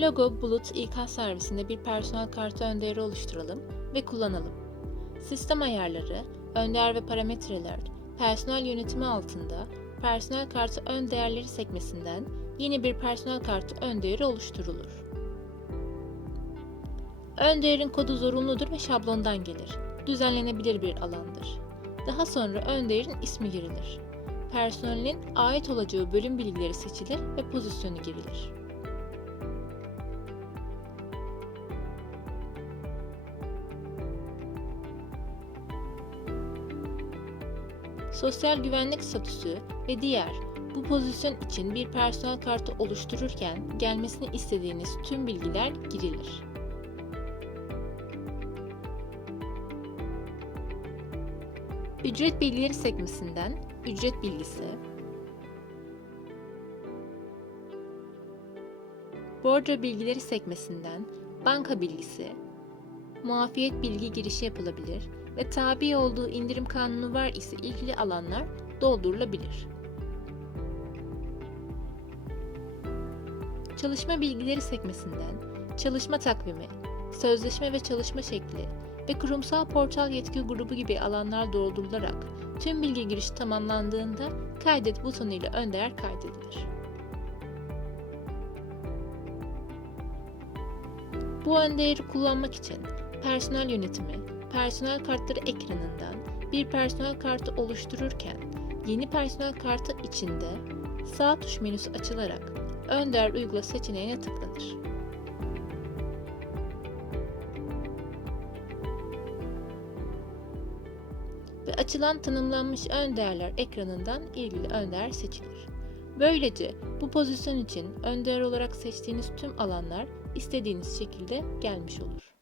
Logo Bulut İK servisinde bir personel kartı ön değeri oluşturalım ve kullanalım. Sistem ayarları, ön değer ve parametreler, personel yönetimi altında personel kartı ön değerleri sekmesinden yeni bir personel kartı ön değeri oluşturulur. Ön değerin kodu zorunludur ve şablondan gelir. Düzenlenebilir bir alandır. Daha sonra ön değerin ismi girilir. Personelin ait olacağı bölüm bilgileri seçilir ve pozisyonu girilir. Sosyal güvenlik statüsü ve diğer bu pozisyon için bir personel kartı oluştururken gelmesini istediğiniz tüm bilgiler girilir. Ücret bilgileri sekmesinden ücret bilgisi, Borca bilgileri sekmesinden banka bilgisi, muafiyet bilgi girişi yapılabilir ve tabi olduğu indirim kanunu var ise ilgili alanlar doldurulabilir. Çalışma bilgileri sekmesinden çalışma takvimi, sözleşme ve çalışma şekli ve kurumsal portal yetki grubu gibi alanlar doldurularak tüm bilgi girişi tamamlandığında kaydet butonu ile ön değer kaydedilir. Bu ön değeri kullanmak için personel yönetimi, personel kartları ekranından bir personel kartı oluştururken yeni personel kartı içinde sağ tuş menüsü açılarak ön değer uygula seçeneğine tıklanır. Ve açılan tanımlanmış ön değerler ekranından ilgili ön değer seçilir. Böylece bu pozisyon için ön değer olarak seçtiğiniz tüm alanlar istediğiniz şekilde gelmiş olur.